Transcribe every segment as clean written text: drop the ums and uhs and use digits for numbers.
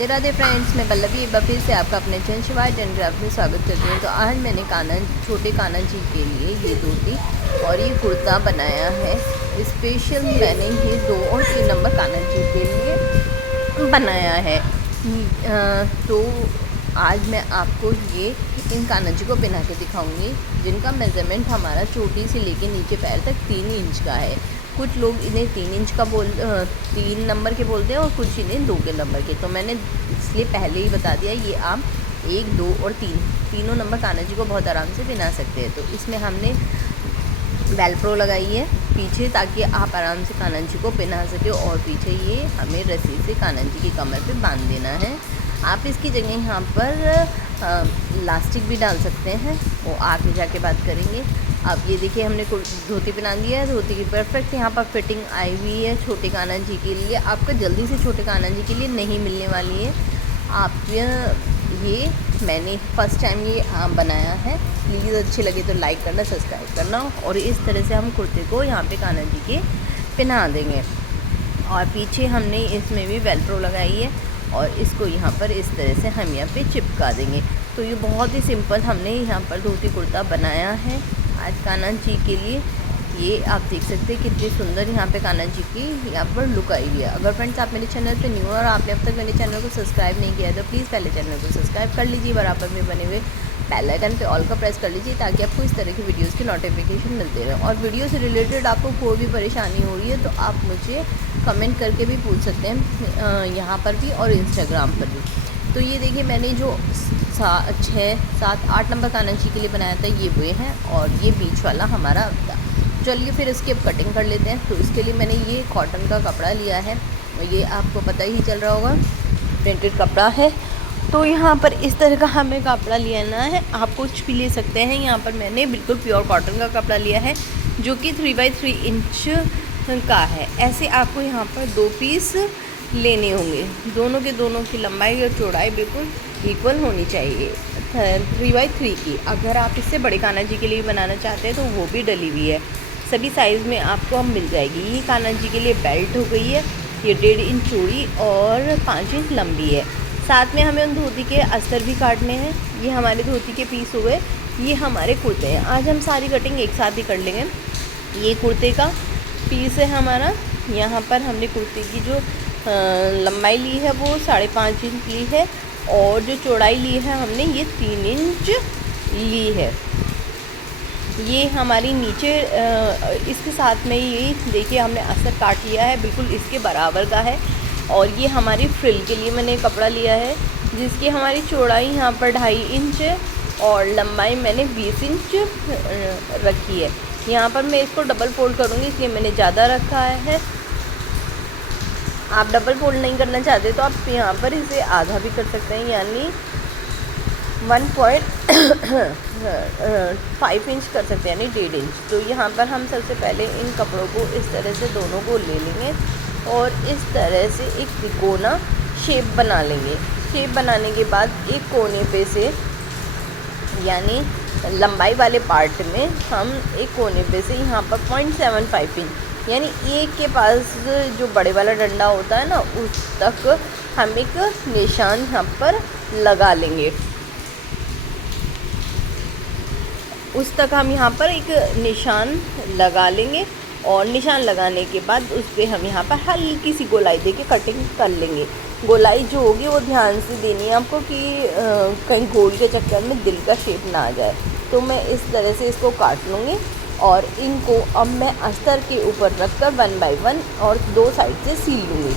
Radhe friends, मैं पल्लवी एक बार फिर से आपका अपने चैनल शिवाय एंड क्राफ्ट में स्वागत करती हूँ। तो आज मैंने छोटे कान्हा जी के लिए ये धोती और ये कुर्ता बनाया है। स्पेशल मैंने ये 2 और 3 नंबर कान्हा जी के लिए बनाया है। तो आज मैं आपको ये इन कान्हा जी को पहना के दिखाऊंगी, जिनका मेज़रमेंट हमारा चोटी से लेके नीचे पैर तक 3 इंच का है। कुछ लोग इन्हें 3 इंच का 3 नंबर के बोलते हैं और कुछ इन्हें 2 के नंबर के। तो मैंने इसलिए पहले ही बता दिया, ये आप 1, 2 और 3 तीनों नंबर कान्हा जी को बहुत आराम से पहना सकते हैं। तो इसमें हमने वेलप्रो लगाई है पीछे, ताकि आप आराम से कान्हा जी को पहना सके। और पीछे ये हमें रस्सी से कान्हा जी की कमर पे बांध देना है। आप इसकी जगह यहाँ पर लास्टिक भी डाल सकते हैं, वो आगे जाके बात करेंगे। अब ये देखिए, हमने धोती पहना दी है। धोती की परफेक्ट यहाँ पर फिटिंग आई हुई है छोटे कान्हा जी के लिए। आपको जल्दी से छोटे कान्हा जी के लिए नहीं मिलने वाली है। आप ये मैंने फर्स्ट टाइम ये बनाया है। प्लीज़ अच्छी लगे तो लाइक करना, सब्सक्राइब करना। और इस तरह से हम कुर्ते को यहाँ पे कान्हा जी के पहना देंगे। और पीछे हमने इसमें भी वेलप्रो लगाई है और इसको यहाँ पर इस तरह से हम यहाँ पे चिपका देंगे। तो ये बहुत ही सिंपल हमने यहाँ पर धोती कुर्ता बनाया है आज कान्हा जी के लिए। ये आप देख सकते हैं कितनी सुंदर यहाँ पे कान्हा जी की यहाँ पर लुक आई हुई है। अगर फ्रेंड्स आप मेरे चैनल पे न्यू हो और आपने अब तक मेरे चैनल को सब्सक्राइब नहीं किया है तो प्लीज़ पहले चैनल को सब्सक्राइब कर लीजिए। बराबर में बने हुए बेल आइकन पे ऑल का प्रेस कर लीजिए, ताकि आपको इस तरह की वीडियोज़ की नोटिफिकेशन मिलते रहे। और वीडियो से रिलेटेड आपको कोई भी परेशानी हो रही है तो आप मुझे कमेंट करके भी पूछ सकते हैं, यहाँ पर भी और इंस्टाग्राम पर भी। तो ये देखिए, मैंने जो 6, 7, 8 नंबर कान्हा जी के लिए बनाया था ये वे हैं, और ये बीच वाला हमारा था। चलिए फिर इसकी अब कटिंग कर लेते हैं। तो इसके लिए मैंने ये कॉटन का कपड़ा लिया है, और ये आपको पता ही चल रहा होगा प्रिंटेड कपड़ा है। तो यहाँ पर इस तरह का हमें कपड़ा लेना है। आप कुछ भी ले सकते हैं। यहाँ पर मैंने बिल्कुल प्योर कॉटन का कपड़ा लिया है, जो कि 3x3 इंच का है। ऐसे आपको यहाँ पर 2 पीस लेने होंगे। दोनों की लंबाई और चौड़ाई बिल्कुल इक्वल होनी चाहिए 3x3 की। अगर आप इससे बड़े कान्हा जी के लिए बनाना चाहते हैं तो वो भी डली हुई है, सभी साइज़ में आपको हम मिल जाएगी। ये कान्हा जी के लिए बेल्ट हो गई है, ये 1.5 इंच चौड़ी और 5 इंच लंबी है। साथ में हमें उन धोती के अस्तर भी काटने हैं। ये हमारे धोती के पीस हो गए, ये हमारे कुर्ते हैं। आज हम सारी कटिंग एक साथ ही कर लेंगे। ये कुर्ते का पीस है हमारा। यहाँ पर हमने कुर्ते की जो लंबाई ली है वो 5.5 इंच ली है, और जो चौड़ाई ली है हमने ये 3 इंच ली है। ये हमारी नीचे इसके साथ में ये देखिए हमने अस्तर काट लिया है, बिल्कुल इसके बराबर का है। और ये हमारी फ्रिल के लिए मैंने कपड़ा लिया है, जिसकी हमारी चौड़ाई यहाँ पर 2.5 इंच है और लंबाई मैंने 20 इंच रखी है। यहाँ पर मैं इसको डबल फोल्ड करूँगी, इसलिए मैंने ज़्यादा रखा है। आप डबल फोल्ड नहीं करना चाहते तो आप यहाँ पर इसे आधा भी कर सकते हैं, यानी 1.5 इंच कर सकते हैं, यानी 1.5 इंच। तो यहाँ पर हम सबसे पहले इन कपड़ों को इस तरह से दोनों को ले लेंगे और इस तरह से एक तिकोना शेप बना लेंगे। शेप बनाने के बाद एक कोने पे से, यानी लंबाई वाले पार्ट में हम एक कोने पे से यहाँ पर 0.75 इंच, यानी एक के पास जो बड़े वाला डंडा होता है ना, उस तक हम एक निशान यहाँ पर लगा लेंगे। उस तक हम यहाँ पर एक निशान लगा लेंगे, और निशान लगाने के बाद उस पर हम यहाँ पर हल्की सी गोलाई देके कटिंग कर लेंगे। गोलाई जो होगी वो ध्यान से देनी है आपको, कि कहीं गोल के चक्कर में दिल का शेप ना आ जाए। तो मैं इस तरह से इसको काट लूँगी, और इनको अब मैं अस्तर के ऊपर रखकर 1 बाय 1 और 2 साइड से सील लूँगी।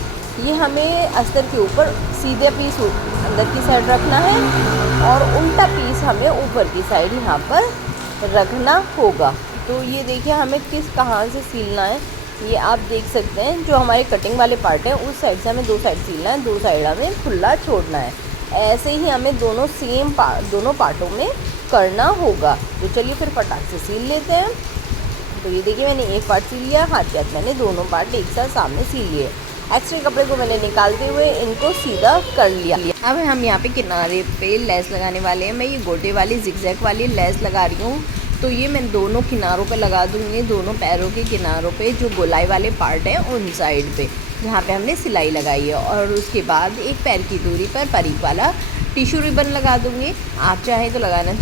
ये हमें अस्तर के ऊपर सीधे पीस अंदर की साइड रखना है, और उल्टा पीस हमें ऊपर की साइड यहाँ पर रखना होगा। तो ये देखिए हमें कहाँ से सीलना है, ये आप देख सकते हैं। जो हमारे कटिंग वाले पार्ट हैं उस साइड से हमें 2 साइड सीलना है, 2 साइड हमें खुला छोड़ना है। ऐसे ही हमें दोनों पार्टों में करना होगा। तो चलिए फिर फटाक से सील लेते हैं। तो ये देखिए, मैंने एक पार्ट सील लिया, हाथ के हाथ मैंने दोनों पार्ट एक साथ सामने सील लिए। एक्स्ट्रा कपड़े को मैंने निकालते हुए इनको सीधा कर लिया। अब हम यहाँ पे किनारे पे लेस लगाने वाले हैं। मैं ये गोटे वाली जिगजैग वाली लेस लगा रही हूँ। तो ये मैं दोनों किनारों पे लगा दूँगी, दोनों पैरों के किनारों पे, जो गोलाई वाले पार्ट है उन साइड पे। जहाँ पे हमने सिलाई लगाई है। और उसके बाद एक पैर की दूरी पर बारीक वाला टिश्यू रिबन लगा दूँगी। आप चाहें तो लगाना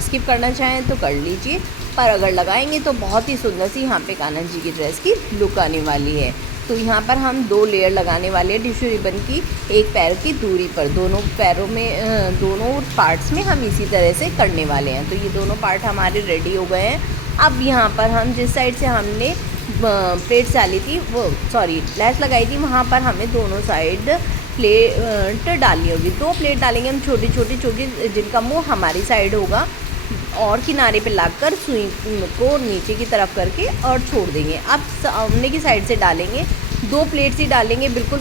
स्किप करना चाहें तो कर लीजिए, पर अगर लगाएंगे तो बहुत ही सुंदर सी यहाँ पे कान्हा जी की ड्रेस की लुक आने वाली है। तो यहाँ पर हम 2 लेयर लगाने वाले हैं टिश्यू रिबन की, एक पैर की दूरी पर। दोनों पैरों में दोनों पार्ट्स में हम इसी तरह से करने वाले हैं। तो ये दोनों पार्ट हमारे रेडी हो गए हैं। अब यहाँ पर हम जिस साइड से हमने प्लेट्स डाली थी, लैस लगाई थी, वहाँ पर हमें दोनों साइड प्लेट डालनी होगी। 2 प्लेट डालेंगे हम छोटी छोटी, जिनका मुँह हमारी साइड होगा, और किनारे पे लाकर सुई को नीचे की तरफ करके और छोड़ देंगे। अब सामने की साइड से डालेंगे, 2 प्लेट्स ही डालेंगे, बिल्कुल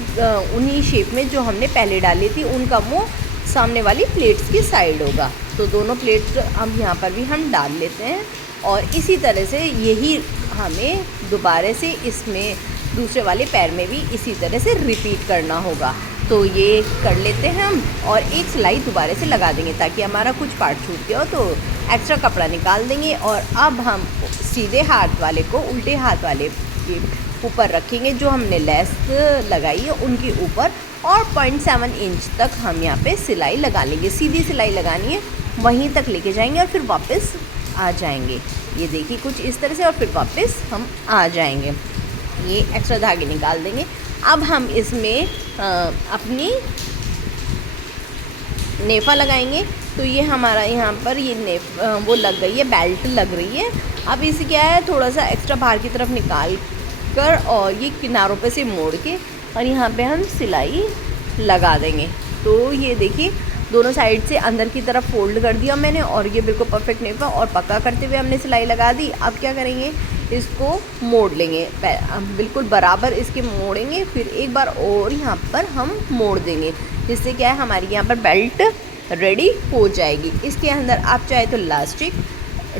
उन्हीं शेप में जो हमने पहले डाली थी, उनका मुंह सामने वाली प्लेट्स की साइड होगा। तो दोनों प्लेट्स अब यहाँ पर भी हम डाल लेते हैं, और इसी तरह से यही हमें दोबारा से इसमें दूसरे वाले पैर में भी इसी तरह से रिपीट करना होगा। तो ये कर लेते हैं हम, और एक सिलाई दोबारा से लगा देंगे ताकि हमारा कुछ पार्ट छूट गया हो तो एक्स्ट्रा कपड़ा निकाल देंगे। और अब हम सीधे हाथ वाले को उल्टे हाथ वाले के ऊपर रखेंगे, जो हमने लेस लगाई है उनके ऊपर, और 0.7 इंच तक हम यहाँ पे सिलाई लगा लेंगे। सीधी सिलाई लगानी है, वहीं तक लेके जाएंगे और फिर वापस आ जाएंगे। ये देखिए कुछ इस तरह से, और फिर वापस हम आ जाएंगे। ये एक्स्ट्रा धागे निकाल देंगे। अब हम इसमें अपनी नेफा लगाएंगे। तो ये हमारा यहाँ पर ये वो लग गई है, बेल्ट लग रही है। अब इसे क्या है, थोड़ा सा एक्स्ट्रा बाहर की तरफ निकाल कर और ये किनारों पे से मोड़ के और यहाँ पे हम सिलाई लगा देंगे। तो ये देखिए दोनों साइड से अंदर की तरफ फोल्ड कर दिया मैंने, और ये बिल्कुल परफेक्ट नेफा और पक्का करते हुए हमने सिलाई लगा दी। अब क्या करेंगे, इसको मोड़ लेंगे, बिल्कुल बराबर इसके मोड़ेंगे, फिर एक बार और यहाँ पर हम मोड़ देंगे, जिससे क्या है हमारी यहाँ पर बेल्ट रेडी हो जाएगी। इसके अंदर आप चाहे तो इलास्टिक,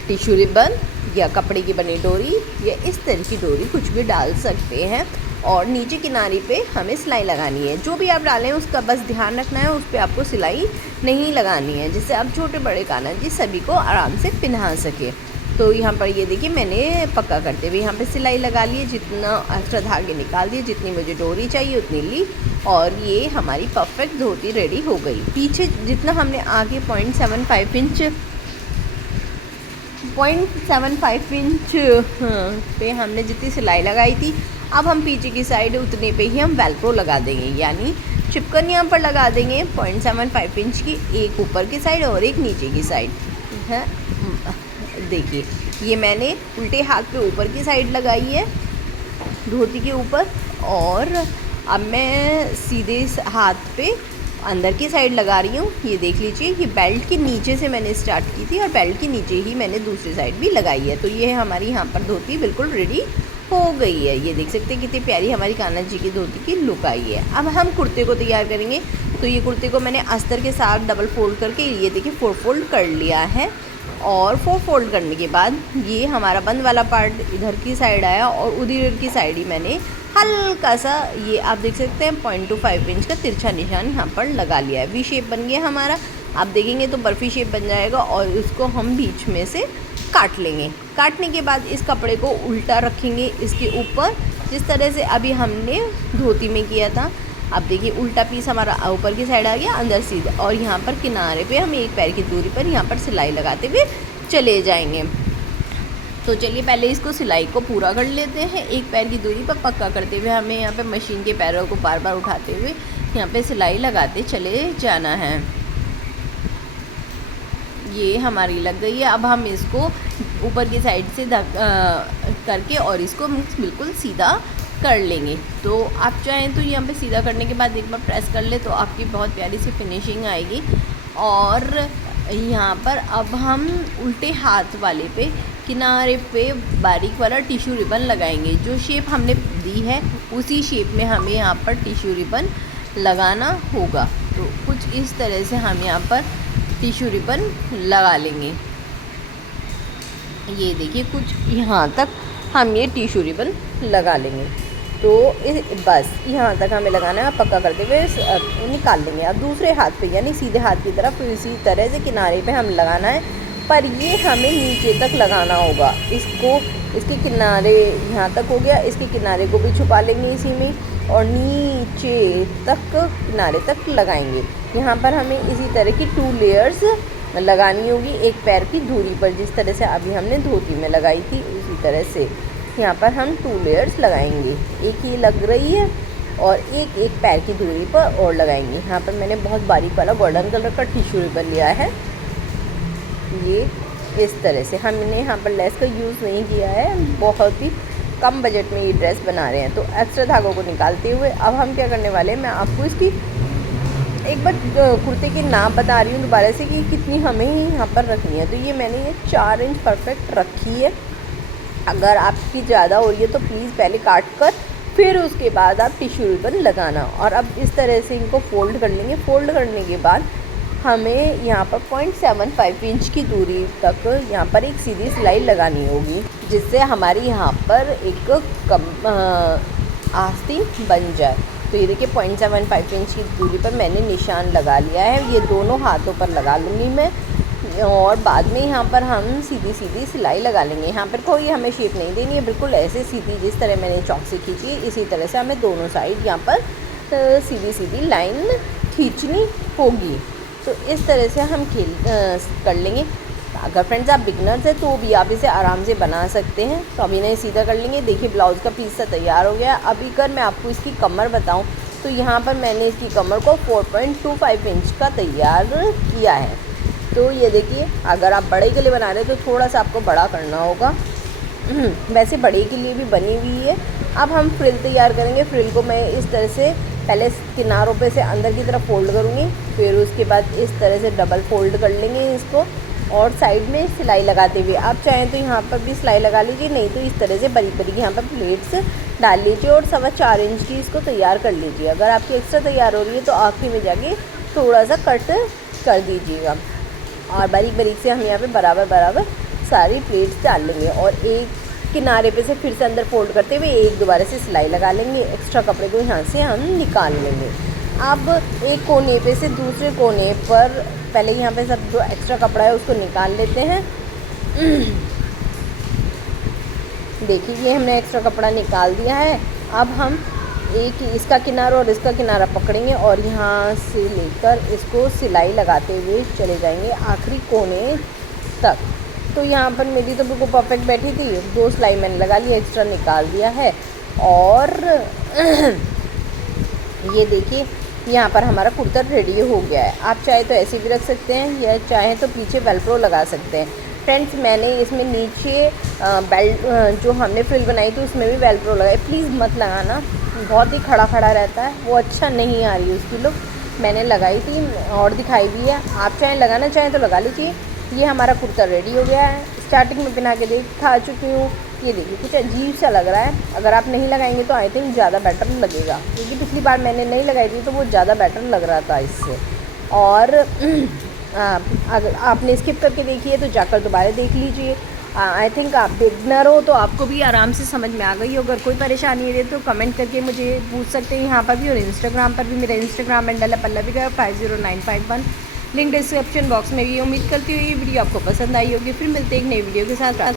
टिश्यू रिबन या कपड़े की बनी डोरी या इस तरह की डोरी कुछ भी डाल सकते हैं। और नीचे किनारे पे हमें सिलाई लगानी है। जो भी आप डालें उसका बस ध्यान रखना है, उस पर आपको सिलाई नहीं लगानी है, जिससे आप छोटे बड़े कान्हा जी सभी को आराम से पहना सके। तो यहाँ पर ये देखिए मैंने पक्का करते हुए यहाँ पे सिलाई लगा ली है, जितना एक्स्ट्रा धागे निकाल दिए, जितनी मुझे डोरी चाहिए उतनी ली, और ये हमारी परफेक्ट धोती रेडी हो गई। पीछे जितना हमने आगे 0.75 इंच पे हमने जितनी सिलाई लगाई थी, अब हम पीछे की साइड उतने पे ही हम वेलक्रो लगा देंगे, यानी चिपकन यहाँ पर लगा देंगे 0.75 इंच की, एक ऊपर की साइड और एक नीचे की साइड है। देखिए ये मैंने उल्टे हाथ पे ऊपर की साइड लगाई है धोती के ऊपर, और अब मैं सीधे हाथ पे अंदर की साइड लगा रही हूँ। ये देख लीजिए, ये बेल्ट के नीचे से मैंने स्टार्ट की थी और बेल्ट के नीचे ही मैंने दूसरी साइड भी लगाई है। तो ये हमारी यहाँ पर धोती बिल्कुल रेडी हो गई है। ये देख सकते हैं कितनी प्यारी हमारी कान्हा जी की धोती की लुक आई है। अब हम कुर्ते को तैयार करेंगे। तो ये कुर्ते को मैंने अस्तर के साथ डबल फोल्ड करके ये देखिए 4 फोल्ड कर लिया है, और 4 फोल्ड करने के बाद ये हमारा बंद वाला पार्ट इधर की साइड आया, और उधर की साइड ही मैंने हल्का सा ये आप देख सकते हैं 0.25 इंच का तिरछा निशान यहाँ पर लगा लिया है। वी शेप बन गया हमारा। आप देखेंगे तो बर्फ़ी शेप बन जाएगा, और उसको हम बीच में से काट लेंगे। काटने के बाद इस कपड़े को उल्टा रखेंगे इसके ऊपर, जिस तरह से अभी हमने धोती में किया था। अब देखिए उल्टा पीस हमारा ऊपर की साइड आ गया अंदर सीधे, और यहाँ पर किनारे पे हम एक पैर की दूरी पर यहाँ पर सिलाई लगाते हुए चले जाएंगे। तो चलिए पहले इसको सिलाई को पूरा कर लेते हैं। एक पैर की दूरी पर पक्का करते हुए हमें यहाँ पे मशीन के पैरों को बार बार उठाते हुए यहाँ पे सिलाई लगाते चले जाना है। ये हमारी लग गई है। अब हम इसको ऊपर की साइड से करके और इसको बिल्कुल सीधा कर लेंगे। तो आप चाहें तो यहाँ पे सीधा करने के बाद एक बार प्रेस कर ले तो आपकी बहुत प्यारी सी फिनिशिंग आएगी। और यहाँ पर अब हम उल्टे हाथ वाले पे किनारे पे बारीक वाला टिश्यू रिबन लगाएंगे। जो शेप हमने दी है उसी शेप में हमें यहाँ पर टिश्यू रिबन लगाना होगा। तो कुछ इस तरह से हम यहाँ पर टिश्यू रिबन लगा लेंगे। ये देखिए कुछ यहाँ तक हम ये टिश्यू रिबन लगा लेंगे। तो बस यहाँ तक हमें लगाना है। पक्का करते हुए निकाल लेंगे। अब दूसरे हाथ पे यानी सीधे हाथ की तरफ इसी तरह से किनारे पे हम लगाना है, पर ये हमें नीचे तक लगाना होगा। इसके किनारे यहाँ तक हो गया, इसके किनारे को भी छुपा लेंगे इसी में। और नीचे तक किनारे तक लगाएंगे। यहाँ पर हमें इसी तरह की 2 लेयर्स लगानी होगी एक पैर की दूरी पर, जिस तरह से अभी हमने धोती में लगाई थी उसी तरह से यहाँ पर हम 2 लेयर्स लगाएंगे। एक ये लग रही है और एक पैर की दूरी पर और लगाएंगे। यहाँ पर मैंने बहुत बारीक वाला गोल्डन कलर का टिश्यू पेपर लिया है। ये इस तरह से हमने यहाँ पर लेस का यूज़ नहीं किया है, बहुत ही कम बजट में ये ड्रेस बना रहे हैं। तो एक्स्ट्रा धागों को निकालते हुए अब हम क्या करने वाले हैं, मैं आपको इसकी एक बार कुर्ते की नाप बता रही हूँ दोबारा से कि कितनी हमें ही यहाँ पर रखनी है। तो ये मैंने ये 4 इंच परफेक्ट रखी है। अगर आपकी ज़्यादा हो रही है तो प्लीज़ पहले काट कर फिर उसके बाद आप टिश्यू रिबन लगाना। और अब इस तरह से इनको फ़ोल्ड कर लेंगे। फ़ोल्ड करने के बाद हमें यहाँ पर 0.75 इंच की दूरी तक यहाँ पर एक सीधी सिलाई लगानी होगी, जिससे हमारी यहाँ पर एक आस्तीन बन जाए। तो ये देखिए 0.75 इंच की दूरी पर मैंने निशान लगा लिया है। ये दोनों हाथों पर लगा लूँगी मैं और बाद में यहाँ पर हम सीधी सीधी सिलाई लगा लेंगे। यहाँ पर कोई हमें शेप नहीं देनी है, बिल्कुल ऐसे सीधी जिस तरह मैंने चौक से खींची इसी तरह से हमें दोनों साइड यहाँ पर सीधी सीधी लाइन खींचनी होगी। तो इस तरह से हम कर लेंगे। अगर फ्रेंड्स आप बिगनर्स हैं तो भी आप इसे आराम से बना सकते हैं। तो अभी इन्हें सीधा कर लेंगे। देखिए ब्लाउज़ का पीस सा तैयार हो गया। अभी कर मैं आपको इसकी कमर बताऊं तो यहाँ पर मैंने इसकी कमर को 4.25 इंच का तैयार किया है। तो ये देखिए अगर आप बड़े के लिए बना रहे हैं तो थोड़ा सा आपको बड़ा करना होगा, वैसे बड़े के लिए भी बनी हुई है। अब हम फ्रिल तैयार करेंगे। फ्रिल को मैं इस तरह से पहले किनारों पे से अंदर की तरफ फोल्ड करूँगी, फिर उसके बाद इस तरह से डबल फोल्ड कर लेंगे इसको और साइड में सिलाई लगाते हुए आप चाहें तो यहाँ पर भी सिलाई लगा लीजिए, नहीं तो इस तरह से बारीक बारीक यहाँ पर प्लेट्स डाल लीजिए और 4.25 इंच की इसको तैयार कर लीजिए। अगर आपकी एक्स्ट्रा तैयार हो रही है तो आखिरी में जाके थोड़ा सा कट कर दीजिएगा और बारीक बारीक से हम यहाँ पे बराबर बराबर सारी प्लेट्स डाल लेंगे और एक किनारे पे से फिर से अंदर फोल्ड करते हुए एक दोबारा से सिलाई लगा लेंगे। एक्स्ट्रा कपड़े को यहाँ से हम निकाल लेंगे। अब एक कोने पे से दूसरे कोने पर पहले यहाँ पे सब जो एक्स्ट्रा कपड़ा है उसको निकाल लेते हैं। देखिए ये हमने एक्स्ट्रा कपड़ा निकाल दिया है। अब हम एक इसका किनारा और इसका किनारा पकड़ेंगे और यहाँ से लेकर इसको सिलाई लगाते हुए चले जाएंगे आखिरी कोने तक। तो यहाँ पर मेरी तो बिल्कुल परफेक्ट बैठी थी। 2 सिलाई मैंने लगा लिया, एक्स्ट्रा निकाल दिया है और ये देखिए यहाँ पर हमारा कुर्ता रेडी हो गया है। आप चाहे तो ऐसे भी रख सकते हैं या चाहे तो पीछे वेलक्रो लगा सकते हैं। फ्रेंड्स मैंने इसमें नीचे बेल्ट जो हमने फ्रिल बनाई थी उसमें भी वेलक्रो लगाई। प्लीज़ मत लगाना, बहुत ही खड़ा खड़ा रहता है, वो अच्छा नहीं आ रही उसकी लुक। मैंने लगाई थी और दिखाई भी है, आप चाहे लगाना चाहें तो लगा लीजिए। ये हमारा कुर्ता रेडी हो गया है। स्टार्टिंग में पहना के दिखा चुकी हूँ। ये देखिए कुछ अजीब सा लग रहा है, अगर आप नहीं लगाएंगे तो आई थिंक ज़्यादा बेटर लगेगा, क्योंकि पिछली बार मैंने नहीं लगाई थी तो वो ज़्यादा बेटर लग रहा था इससे। और अगर आपने स्किप करके देखी है तो जाकर दोबारा देख लीजिए। आई थिंक आप बिगनर हो तो आपको भी आराम से समझ में आ गई हो। अगर कोई परेशानी है तो कमेंट करके मुझे पूछ सकते हैं यहाँ पर भी, और इंस्टाग्राम पर भी। मेरा इंस्टाग्राम हैंडल है पल्लविका 50951, लिंक डिस्क्रिप्शन बॉक्स में भी। उम्मीद करती हूँ ये वीडियो आपको पसंद आई होगी। फिर मिलते हैं एक नई वीडियो के साथ।